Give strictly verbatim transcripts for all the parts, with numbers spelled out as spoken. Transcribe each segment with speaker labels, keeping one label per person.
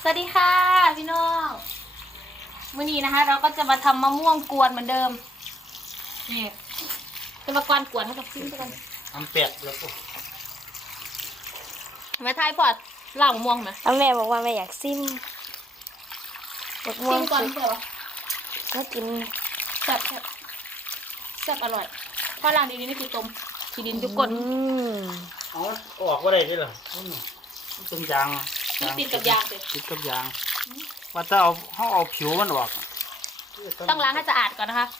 Speaker 1: สวัสดีค่ะพี่น้องมื้อนี้นะคะเราก็จะมาทำมะม่วงกวนเหมือนเดิมนี่จะมากวนกวนให้กับซิ้นทุกคน
Speaker 2: ทำแปดแล้วก็
Speaker 1: มาทายพอดเหล่ามะม่วงไหม
Speaker 3: แล้วแม่บอกว่าแม่อยากซิมมะม่ว
Speaker 1: ซิ้
Speaker 3: ง
Speaker 1: นก่อนเผื่อวะ
Speaker 3: ก็กิน
Speaker 1: แซ่บแซ่บแซ่บอร่อยเพราะร้านนี้นี่คือต้มขีดินทุกคน
Speaker 3: อืม
Speaker 2: เอาออกว่าได้ด้วยเหรอมันเป็นยาง
Speaker 1: มันติดกับยางเลย
Speaker 2: ติดกับยางว่าจะเอาเขาเอาผิวมันออก
Speaker 1: ต้องล้างให้สะอาดก่อนนะคะ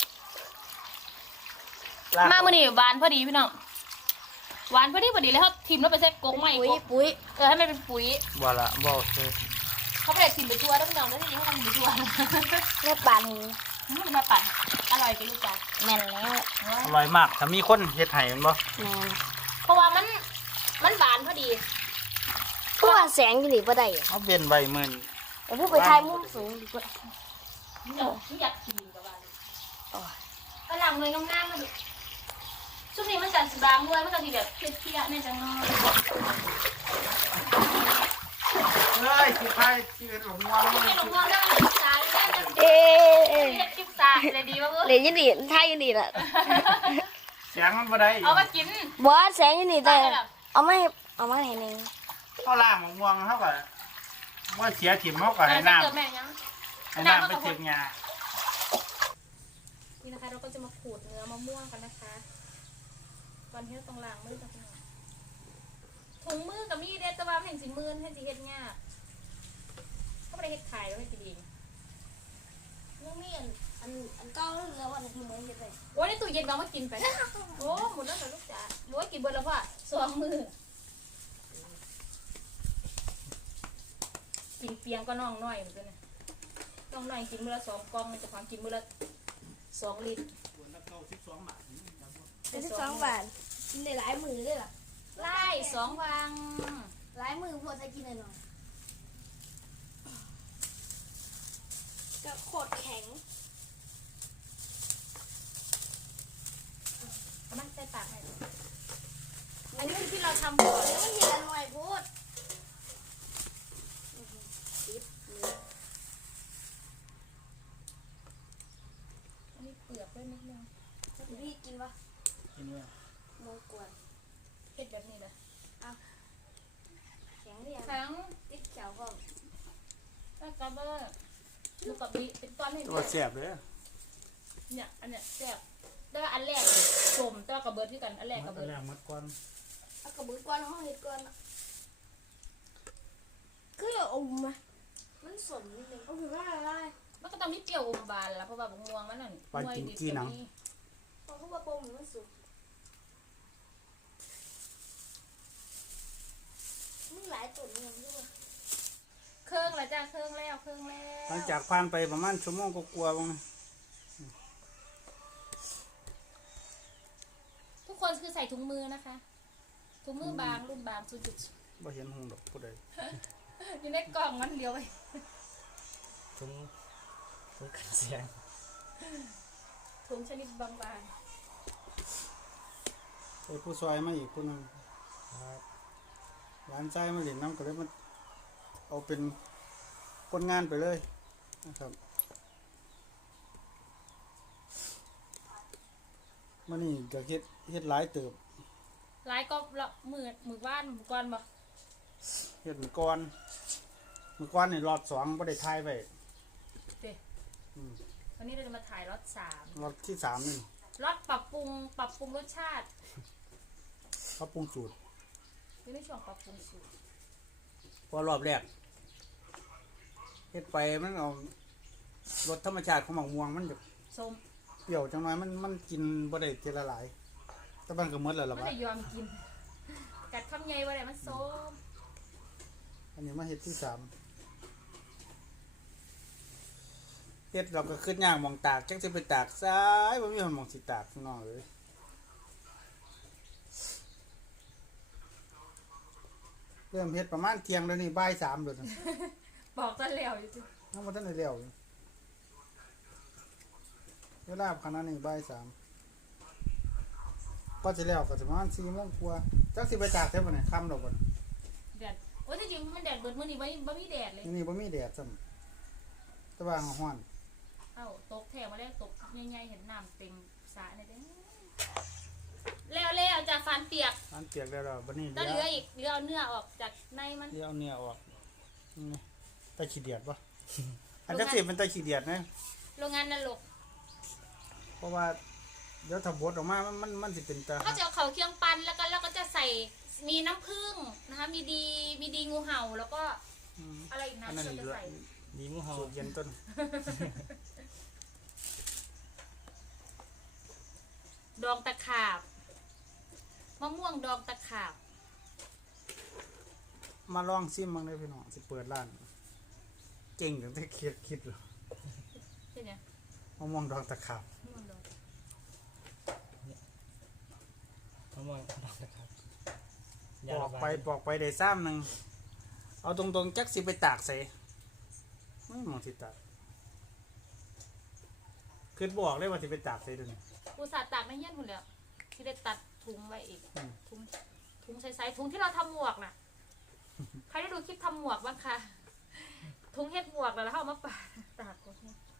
Speaker 1: มามื้อนี้หวานพอดีพี่น้องหวานพอดีพอดีเลยเขาทิมแล้วไปใส่กงใหม่
Speaker 3: ปุ๋ย
Speaker 1: กง
Speaker 3: ปุ๋ย
Speaker 1: เออให้มันเป็นปุ๋ย
Speaker 2: บ่ละบ่เลย
Speaker 1: เขาไม่ได้ทิมไปทั่วแล้วพี่น้องแล้วทีนี้เขาทำไปทั่ว
Speaker 3: แม่ปาน
Speaker 1: มันมาปั่นอร่อยกันลูกจ้า
Speaker 3: แม่นแล้ว
Speaker 2: อร่อยมากถ้ามีคนเฮ็ดให้มันบ่
Speaker 3: แม่น
Speaker 1: เพราะว่ามันมันหวานพอดี
Speaker 3: เพราะว่าแสงอยู่นี่บ่ได้อะ
Speaker 2: เอาเบ็นใบมื่น
Speaker 3: แต่พูดไปถ่ายมุมสูงดีกว่า
Speaker 1: เดี๋ยวฉันอยากกินกับว่ากระหล่ำเลยงามๆมาดูช่วงนี้มันจันทร์สีบางด้วยมันก็ทีแบบเพี้ยๆในจังงอ
Speaker 2: เฮ้ยคือใครที่เป็นหลงวัง
Speaker 1: กินหลงงอได้ศึกษาเลยได้
Speaker 3: เอ๊ะเอ๊ะ
Speaker 1: เรียนศึกษาเลยดีมากเล
Speaker 3: เดี๋ย
Speaker 1: ยว
Speaker 3: อยันนี่ถ่ายอยันนี่ล่ะ
Speaker 2: เสียงมันบ่ได้
Speaker 1: เอามากิน
Speaker 3: บ่ว่าแสงอยู่นี่แต่เอามาให้เอามาให้หนึง
Speaker 2: เขาล่างม่วงเขาก็ว่าเสียถิ่มเขาก็
Speaker 1: อะไร
Speaker 2: ให้
Speaker 1: จะ
Speaker 2: น้
Speaker 1: เกิดแม่ยัง
Speaker 2: ำให้น้ำไปเจ็บยา
Speaker 1: นี่นะคะเราก็จะมาขูดเนื้อมะม่วงกันนะคะก่อนที่เราต้องล้างมือกับน้องถุงมือกับมีดเด็ดแต่ว่าแห่งสิมือแห่งสิเฮ็ดง่ายเขาไม่ได้เฮ็ดขายแล้วให้กินเอง
Speaker 3: ยังมีอันอันอันเก่าแล้วอันที่มื้อเฮ็ดได้
Speaker 1: โอ้ยในตู้เย็นเรามากินไป โอ้หมดแล้วเหรอลูกจ๋าโอ้ยกินเบิดแล้วพ่อสองมือกินเปียงก็น้องน้อยเหมือนกันนะน้องน้อยกินมื้อละสองกล่องมันจะความกินมื้อละสองลิตร
Speaker 3: เป็นสิบสองบาทกินได้หลายมื้อเลยล่ะ
Speaker 1: ไล่สองวัง
Speaker 3: หลายมื้อพอจะกินได้หน่อยก็โคตรแข็ง
Speaker 1: เอามาใส่ปากให้อันนี้คือที่เราทำก่อน
Speaker 3: ไม่เห็นอร่อยพูด
Speaker 1: อันนี้เปลือกด้วยนิดนึง
Speaker 3: พี่กินปะ
Speaker 2: กินเนี่ย
Speaker 3: โมกวน
Speaker 1: เผ็ดแบบนี้เลย
Speaker 3: แข็งเรียง
Speaker 1: ทั้ง
Speaker 3: ติดเขียวก็
Speaker 1: แล้วก็เบอร์ลูกกับบีเป็นก้อนให้
Speaker 2: ตัวเสียบเลย
Speaker 1: เนี่ยอันเนี้ยแซ่บแต่ว่าอันแรกสมแต่ว่ากับเบิร์ดที่กันอันแรกกับเบิร์ด
Speaker 2: แรงมัดก้อน
Speaker 3: เอากระบุกก้อนห้องเห็ดก้อนอะคืออย่าอมไหมมันสมนิดนึงเอาถือว่าอะไร
Speaker 1: มันก็ต้องมีเปรี้ยวอมบานละเพราะว่าบางม่วงมันนั่น
Speaker 2: ปลาจิงกี้หนัง
Speaker 3: พอเขามาปมหรือมันสุกมึงหลายตุ่นเงินด้วย
Speaker 1: เครื่องละจ้าเครื่องแล้วเครื่องแล้ว
Speaker 2: หลังจากผ่านไปประมาณชั่วโมงก็กลัวบ้าง
Speaker 1: ทุกคนคือใส่ถุงมือนะคะถุงมือบางรุ่นบางสุด
Speaker 2: บ่เห็นหงดอกผู้ใด
Speaker 1: ๆอยู่ในกล่องมันเดียวไป
Speaker 2: ถุงถุงกันเสียง
Speaker 1: ถุงชนิดบาง
Speaker 2: ไอ้ผู้ซอยมาอีกคนนึงร้านใจมาเหรียญน้ำก็เลยมันเอาเป็นคนงานไปเลยนะครับมันนี่ก็เฮ็ดเฮ็ดหลายเติบ
Speaker 1: ๆหลายก็ละมือมือบ้านมือก่อนบ่
Speaker 2: เฮ็ดมือก่อนมือก่อนนี่รอดสองบ่ได้ทายไว้
Speaker 1: เด้
Speaker 2: อืม
Speaker 1: วันนี้เราจะมาถ่ายรถสาม
Speaker 2: รอดที่สามนี่
Speaker 1: รถปรับปรุงปรับปรุงรสชาติ
Speaker 2: เขาปรุงสูตร
Speaker 1: อยู่ในช่วงปรับปรุงสูตร
Speaker 2: พอรอบแรกเฮ็ดไปมันเอารสธรรมชาติของหมกม่วงมันจะ
Speaker 1: ส้ม
Speaker 2: เปรี้ยวจังน้อยมันมันกินบ่ได้ทีละหลายแต่มันก็หมดแล้วล่ะ
Speaker 1: ไม่
Speaker 2: วะ
Speaker 1: ได้ยอมกิน กัดคำใหญ่ว่าอะไรมันส้ม
Speaker 2: อันนี้มาเฮ็ดที่สามเฮ็ดเราก็ขึ้นย่างหมองตากจังสิไปตากซ้ายบ่มีหม้องสิตากข้างนอกเลยเริ่มเฮ็ดประมาณเที่ยงแล้วนี่บ่ายสามแล้วนะ
Speaker 1: บอกตอนแล้วอยู่จ้ะ
Speaker 2: ยังบ่ทันได้แล้วอยู่เวลาขนาดนี้บ่ายสามก็สิแล้วก็สิประมาณสี่โมงกว่าจักสิไปตากได้บ่เนี่ยค่ำดอกบ่
Speaker 1: เดือดโอ้ยจริงๆมันแดดเบิดมื้อนี้บ่บ่มีแดดเลย
Speaker 2: นี่บ่มีแดดซ้ำแต่ว่าร้อน
Speaker 1: เอ้าตกแถวมาแล้วตกใหญ่ๆเห็นน้ำเต็มสระเลยเด้แล้วแล้วจากฟันเปียก
Speaker 2: อันเปียกแล้วเราบัดนี้
Speaker 1: ก็เหลืออีกเหลือเอาเนื้อออกจากในมัน
Speaker 2: เดี๋ยวเอาเนื้อออกนี่ไตขี้เดียดปะ อันจักสิเป็นไตขี้เดียดนะ
Speaker 1: โรงงานนรก
Speaker 2: เพราะว่าเดี๋ยวถ้าบดออกมามันมันมันสิเป็นตา
Speaker 1: เขาจะเอาเขาเคียงปันแล้วก็แล้วก็จะใส่มีน้ำผึ้งนะคะมีดีมีดีงูเห่าแล้วก็
Speaker 2: อืม
Speaker 1: อะไรอีกนะ
Speaker 2: อันนั้น
Speaker 1: ที่
Speaker 2: อี
Speaker 1: เรา
Speaker 2: ก
Speaker 1: จะ
Speaker 2: แล้ว
Speaker 1: ใส่
Speaker 4: ดีงูเห่า
Speaker 2: สูตรเย็นต้น
Speaker 1: ดองตะขาบมะม่วงดองตะขาบ
Speaker 2: มาลองซิมบ้างเลยพี่น้องสิเปิดร้านเก่งถึงได้คิดคิดเหรอ
Speaker 1: ใช่ไหม
Speaker 2: มะม่วงดองตะขาบ
Speaker 1: มะม่วงดอง
Speaker 4: มะม่วงดอกนะครับ
Speaker 2: ปอกไปปอกไปได้ซ้ำหนึ่งเอาตรงๆจักสิไปตากใส่ไม่มองสิตากคือบอกเลยว่าสิไปตากใส่ตัวนี้
Speaker 1: อุตส่าห์ตากไม่เหี้ยนหมดแล้วที่ได้ตัดถุงไว้อีก
Speaker 2: อืม
Speaker 1: ถุงถุงใสๆถุงที่เราทำหมวกน่ะใครได้ดูคลิปทำหมวกบ้างคะถุงเฮ็ดหมวกแล้วเราเอามาปาตากก่อน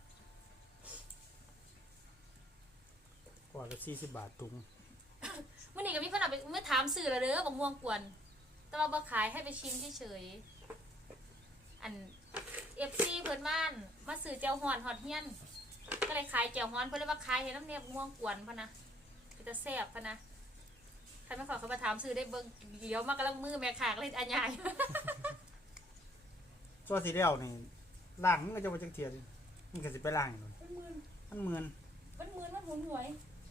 Speaker 2: กว่าละสี่สิบบาทถุง
Speaker 1: เมื่อนี้ก็มีคนเอาไปเมื่อถามสื่อแล้วเด้อบอกม่วงกวนแต่ว่าบ่ขายให้ไปชิมเฉยๆอันเอฟซีเพิ่นม่านมาสื่อเจียวฮอนฮอดเฮียนก็เลยขายเจียวฮอนเพิ่นเลยว่าขายให้น้ำเนียบม่วงกวนพะนะจะแซ่บพะนะใครไม่ขอเขามาถามซื้อได้เบิ่งเดี๋ยวมากำลังมือแม่ขากเลยอันใหญ่
Speaker 2: ตัวสีเดียวนี่ล่างมันก็จะมาจังเทียนมันก็สิไปล่างอยู่นู่น
Speaker 1: มันมืน
Speaker 2: มันเหมือน
Speaker 1: มันมืนมันหมุนหวย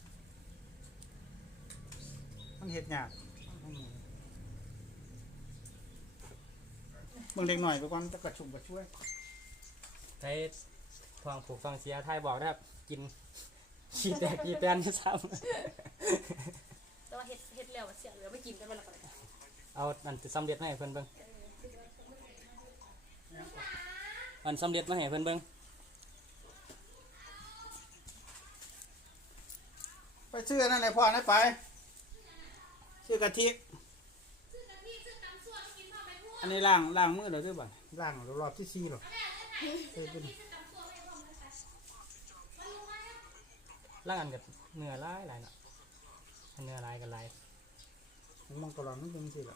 Speaker 2: มันเฮ็ดยากเบิ่งเด็กหน่อยไปก่อนจะกระชุ่มกระช่วย
Speaker 4: ใช้ทองผูกทองเสียไทยบอกนะครับกินขี้แตกขี้แตนซ้
Speaker 1: แต่ว่าเฮ็ดเฮ็ดแล้วเสียเหลือไม่กินกันวันละกัน
Speaker 4: ำเอาอันสำเร็จมาให้เพิ่นเบิ่งอันสำเร็จมาให้เพิ่นเบิ่ง
Speaker 2: ไปซื้ออันนั่นเลยพ่อนะไปซื้อกะทิอันนี้ล้างล้างมือเดี๋ยวด้วยบ่ล้างรอบที่สี่หรอกเออเป็น
Speaker 4: ล่างอันกับเนื้อหลายหลายเนาะอันเนื้อหลายกับหลาย
Speaker 2: ผมมองกระหล่ำมันเป็นสิหรอก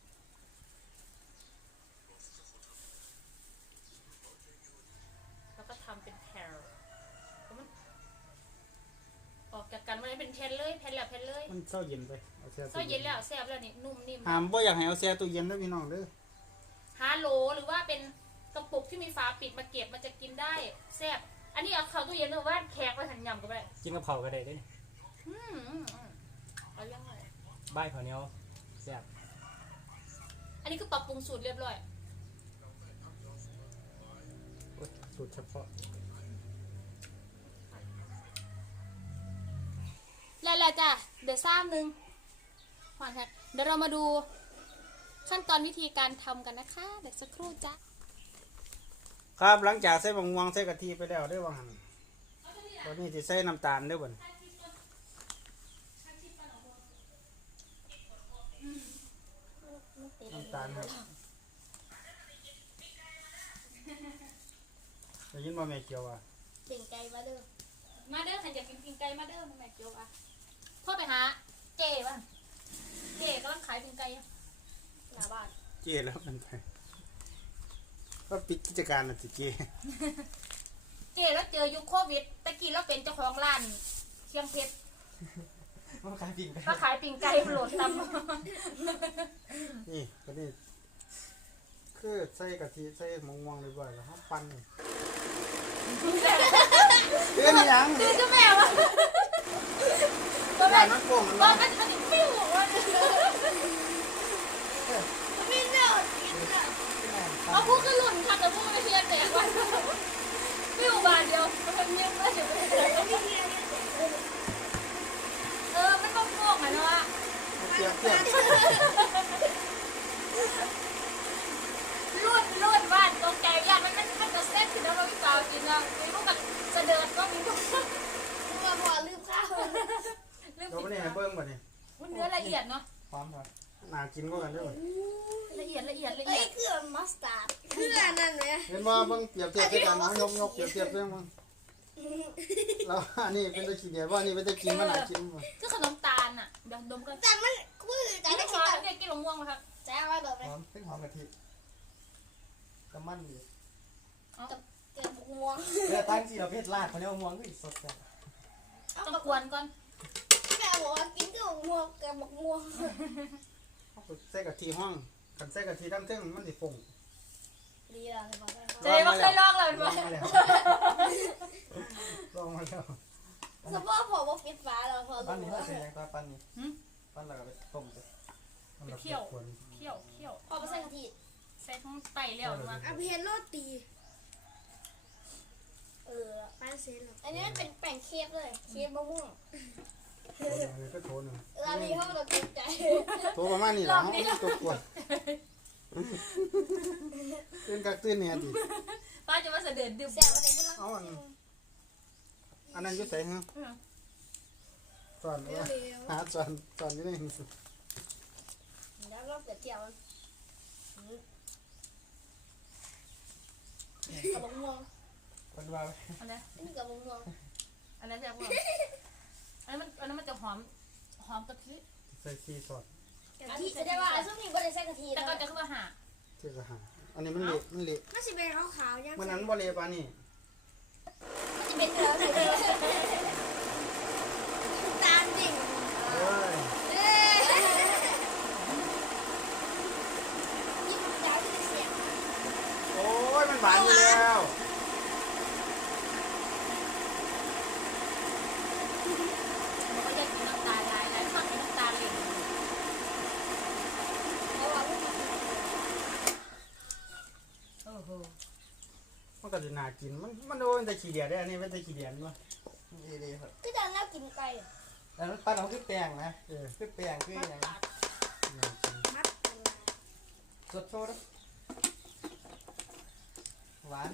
Speaker 1: แล้วก็ทำเป็นแผ่นออกจากกันมันเป็นแผ่นเลยแผ่นแล้วแผ่นเลย
Speaker 2: มันเศร้าเย็นไปเอาแช่
Speaker 1: ซอยเย็นแล้วแซ่บแล้วนี่นุ่มนิ่ม
Speaker 2: หามบ่อยากให้เอาแช่ตู้เย็นเด้อพี่น้องเด้อ
Speaker 1: หาโหลหรือว่าเป็นกระปุกที่มีฝาปิดมาเก็บมันจะกินได้แซ่บอันนี้เอาเข้าตู้เย็นหรือว่าแขกไปหันยำก็ได้
Speaker 4: กินกับเผาวก็ได้เด้อนี่
Speaker 1: อืมอืมอืมเอาเรื่องอะไร
Speaker 4: บ้ายข้าวเหนียวแซ่บ
Speaker 1: อันนี้คือปรับปรุงสูตรเรียบร้อย
Speaker 2: สูตรเฉพาะ
Speaker 1: แล้วแหละจ้ะเดี๋ยวซ้ำหนึ่งหวานแฮกเดี๋ยวเรามาดูขั้นตอนวิธีการทำกันนะคะเดี๋ยวสักครู่จ้ะ
Speaker 2: ครับหลังจากใส่บะม่วงใส่กะทิไปแล้วได้อว่าหั่นตอนนี้สิใส่น้ำตาลเด้อบ่นน้ำตาลครับได้ยินบ่แม่เขียวว่า
Speaker 3: เป่งไก่มาเด้อ
Speaker 1: มาเด้อขันอยากกินกินไก่มาเด้อมาแม่เกียวอ่ะพ่อไปหาเจ๊ป่ะเจ๊ก็ขายกินไก่อะหน้าบ้าน
Speaker 2: เจ้แล้วมันไปก็ปิดกิจการน่ะสิเจ้
Speaker 1: เจ๊แล้วเจอยุคโควิดตะกี้เราเป็นเจ้าของร้านเชียงเพชร
Speaker 4: มันขายปิ่งไป
Speaker 1: ก็ขายปิ่งไก่โหลดตำ
Speaker 2: นี่ก็นี่คือใส่กะทิใส่มะม่วงเรียบร้อยแล้วเฮาปั่นนี่เรื่องหยัง
Speaker 1: คือเจ้าแม่วะ
Speaker 2: บ้านมันโป่งมัน
Speaker 1: บ้า
Speaker 2: เนาะ
Speaker 1: นมันทำปิ้ววะ
Speaker 3: มีเนื้อกินอ่ะ
Speaker 1: เอาพูดขึ้นหล่นค่ะแต่พูดไม่เทียนแตกวันปิ้วบาทเดียวมันเงียบเลยเออมันก็โง่เหมือนว่า
Speaker 2: เทียบเทียบ
Speaker 1: รุ่นรุ่นบ้านตรงใจยากมันมันมันจะเซ็ตถึงแล้วเราไม่เปล่าจริงอ่ะมีพวกแบบเสด็จก็มีพวก
Speaker 3: มึงมาพอลืมข้าว
Speaker 1: เรื่อง
Speaker 2: เราบ่ได้ให้เบิ่งบ่นี่
Speaker 1: มันเนื้อละเอียดเนาะ
Speaker 2: พร้อมครับน่ากินกว่ากันเด้อบ่
Speaker 1: ละเอียดละเอียดละ
Speaker 3: เอ้
Speaker 1: เอี
Speaker 3: ย
Speaker 1: ยด
Speaker 3: คือมันมัสตาร์ดคืออันนั้นไหม
Speaker 2: เห็นบ่เบิ่งเปรียบเทียบกันเอายกยกเปรียบเทียบเรื่องมันแล้วอันนี้เป็นตะขี้เดียดว่านี่เป็นตะกินมันน่ากินบ่
Speaker 1: คือขนมตาลอ่ะเดี๋ยวดมกัน
Speaker 3: แต่มันคือแต่
Speaker 1: กิน
Speaker 3: ได้
Speaker 1: ไม่พ
Speaker 3: คิ
Speaker 1: อ
Speaker 3: ดแต่
Speaker 1: เด็กกินมะม่วงไหมครับ
Speaker 3: แจ้งว่าแบบไหน
Speaker 4: หอมพริกหอมกะทิกระมันดี
Speaker 3: เกิดบุกม่วง
Speaker 4: เวลาตั้งที่เราเพชรลาดเขาเรียกว่าม่วงก็อีกสดแซ่บ
Speaker 1: ต้องกวนก่อน
Speaker 3: แม่บอกว่ากินกับบุกม่วงกับบุกม่วง
Speaker 2: เอาไปใส่กะทิห้องคันใส่กะทิดำเทิงมันสิฟง
Speaker 3: ดีแล้วบอกได้
Speaker 1: เจ๊มาเคยลอกเลย
Speaker 2: ล
Speaker 1: มั้
Speaker 2: อย งมาแล้วลองมาแล้ว
Speaker 3: สมมติพอว่าปิดฟ้าแล้วพอ
Speaker 4: ปั้น
Speaker 3: รู้
Speaker 4: นี้
Speaker 3: ว่า
Speaker 4: เราเป็นยังตัวปั้นนี้ปั้นแล้วก็ไปต้มไป
Speaker 1: ไปเที่ยวเที่ยวเที่ยว
Speaker 3: พอมาใส่กะทิ
Speaker 1: ใส่ทั้งไตเลี้ยวมา
Speaker 3: อาเพียนโรตีเออป้านเซนอันนี้มันเป็นแป้งเค้กเลยเค้กมะม่วง
Speaker 2: ก็โถหนึ่ง
Speaker 3: เออมีห้องเราตกใจ
Speaker 2: โถประมาณนี้แหละห้องตัวกวนตื่นกักตื่นเนี่ยดิ
Speaker 1: ป้าจะมาเสด็จดื่ม
Speaker 3: แซ่บอะไรก็
Speaker 2: เอาอันอันนั้นอยุ่ใส่ฮะสอน
Speaker 3: เร็
Speaker 2: ว่าว หาสอนสอนอยู่นี่
Speaker 3: ๆแล้วเราเกิดเที่ยวกับมะม่วง
Speaker 4: ปั้นว่า
Speaker 1: อะไร
Speaker 3: นี่กับมะม่วง
Speaker 1: อะไรแบบว่าอันนั้นมันอันนั้นมันจะหอมหอมกะทิ
Speaker 2: ใส่ซีสอด
Speaker 3: กะทิจะได้ว่าซุปนี้ไม่ได้ใส่กะทิ
Speaker 1: แต่ก็จะคือว่าหา
Speaker 2: เที่กระหาอันนี้มันเละมันเละ
Speaker 3: น่าจะเป็นขาวๆยัง
Speaker 2: มันนั้นบ่เละปานนี่
Speaker 3: จะเป็นเนื้อเลยตาลดิ่ง
Speaker 2: เอ้ย
Speaker 3: เอ้ยยิ่งยาวยิ่งเสียง
Speaker 2: โอ้ยมันหวานอยู่แล้ว
Speaker 1: มันก็จะกินน้ำตาลหลายหลายชอบกินน้ำตาลเหลว
Speaker 3: เพราะว่าพวกมัน
Speaker 1: โอ้โห
Speaker 2: มันก็จะน่ากินมันมันโดนแต่ขี้เดียดได้อันนี้เป็นแต่ขี้เดียดมั้ย
Speaker 4: ดีดีครับ
Speaker 3: คือจะน่ากินไก่
Speaker 4: แล้วปั้นเอาคือแป้งนะ
Speaker 2: เออ
Speaker 4: คือแป้งคืออย่าง
Speaker 2: น่ากิน
Speaker 3: มัด
Speaker 4: สดโชว์หวาน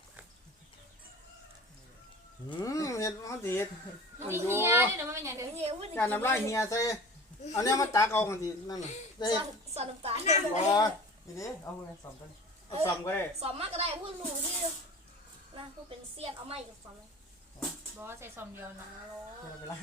Speaker 2: อืมเห็ดมันดีด
Speaker 1: มัน
Speaker 2: มัน
Speaker 1: มี
Speaker 2: อยู่
Speaker 1: เฮียนี่นะมันเป็นอย่าง
Speaker 3: เดี๋
Speaker 1: เดี
Speaker 3: ย
Speaker 1: ยว ว
Speaker 3: เฮียว่า
Speaker 2: การน้ำลายเฮียใส่เอาเนี้ยมาตักเอากันทีนั่นน่ะได้
Speaker 3: ซ
Speaker 2: เห็
Speaker 3: อ
Speaker 2: ด
Speaker 3: นซอนน้ำตาล
Speaker 2: อ๋อ
Speaker 4: ดีดีเอาไปสองต้น
Speaker 2: เอาซ้ำก็ได้
Speaker 3: สอนมากก็ได้พูดรู้ที่นะพูดเป็นเสี้ยนเอาไม้กับสอนเลย
Speaker 1: บอกว่าใส่ซอมเดียวนะ
Speaker 4: เพื่อไปล้าง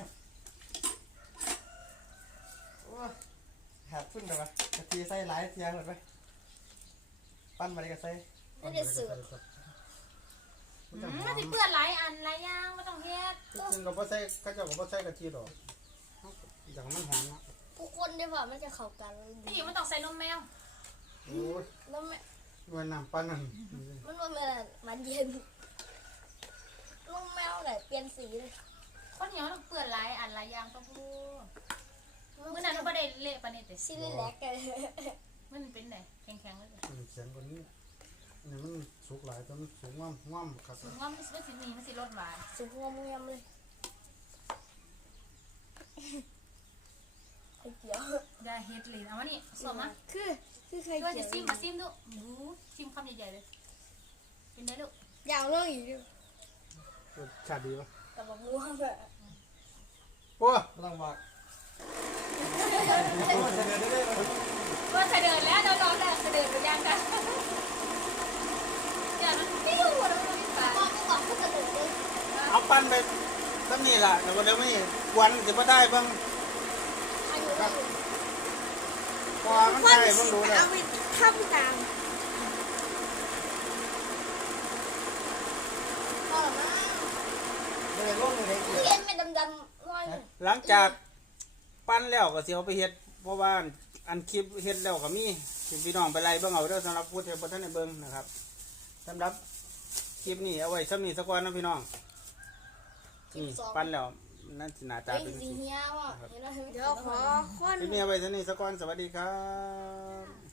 Speaker 4: โอ้ยขาดทุนเลยวะกะทิใส่หลายเทียงหมดไปปั้นมาเลยก็ใส่
Speaker 3: ไม่ได้สืบ
Speaker 2: มัน
Speaker 1: อื
Speaker 2: จะ
Speaker 1: ม
Speaker 2: หอ
Speaker 1: มัน
Speaker 2: ม
Speaker 1: สิเปื้อนหลายอันหลายอย่างไม่ต้องเฮ็ด
Speaker 2: ซึ่งก็บ่ใส่ก็จะบ่ใส่กะทิดอกอย่างมันหอมเนาะ
Speaker 3: ทุกคนได้ว่ามันจะเข้ากัน
Speaker 1: พี่มันต้องใส่นมแมว
Speaker 2: โอ้ย
Speaker 3: แล้วแม่
Speaker 2: ด้วยน้ำปั้นนั่น
Speaker 3: มันว่ามันมันเย็นลูกแมวไหนเปลี่ยนสีเลย
Speaker 1: คนเหนียวต้องเปื้อนหลายอันหลายอย่างต้องพูดเมื่อนั้นมันไม่ได้เละปานนี้แต่
Speaker 3: สีแหลกกัน
Speaker 1: มันเป็นไหนแข็งๆเลย
Speaker 2: มันเสียงกว่านี้อันนี้มันสุกหลายแต่มันสูงง่อมง่อมครับ
Speaker 1: ถึงว่ามันสิมันสิมีมันสิรสหวาน
Speaker 3: สูงงอมเงียมเลยไข่เขียว
Speaker 1: ได้เฮ็ดลีนเอามานี่สมมา
Speaker 3: คือคือไข่
Speaker 1: ด้วย
Speaker 3: เขี
Speaker 1: จะ
Speaker 3: ยว
Speaker 1: ซิมมาซิมดูหมูซิมคำใหญ่ๆเลยเป็นไงลูก
Speaker 3: ยาวเลยอีกด้วย
Speaker 2: รสชาติดีปะ
Speaker 3: กับมะม่วงแบบ
Speaker 2: โอ้
Speaker 4: ไม่ต้องบอก
Speaker 1: ว่าเสด็จแล้วเรารอแต่เสด็จไปยังกันอย่ามันปิ้วแล้วมันไม่ปา
Speaker 3: พ่อก็บอกก็จะเดินเลย
Speaker 2: เอาปั้นไปซ้ำนี่ล่ะแต่ว่าเดี๋ยวไม่กวนจะบ่ได้เบ้าง
Speaker 3: อายุได้อยู่
Speaker 2: พอมันใช่เพิ่งรู้แล้ว
Speaker 3: เอาไปทำตามพอหรอมั้ง
Speaker 4: เดินล่มเลย
Speaker 3: เรียนเป็นดำๆร้อย
Speaker 2: หลังจากปั้นแล้วก็สิเอาไปเฮ็ดเพราะว่าอันคลิปเฮ็ดแล้วก็มีสิพี่น้องไปไล่เบิ่งเอาเด้อสำหรับผู้ที่บ่ทันได้เบิ่งนะครับสำหรับคลิปนี้เอาไว้ซ้ำนี้สักก่อนนะพี่น้องนี่ปั้นแล้วนั่นสิหน้าตา
Speaker 3: เฮ้ย
Speaker 2: เป็น
Speaker 3: สี
Speaker 2: จังซี่
Speaker 3: เหี้ยวอ่ะเดี๋ยวขอคน
Speaker 2: คลิปนี้เอาไว้ซ้ำนี้สักก่อนสวัสดีครับ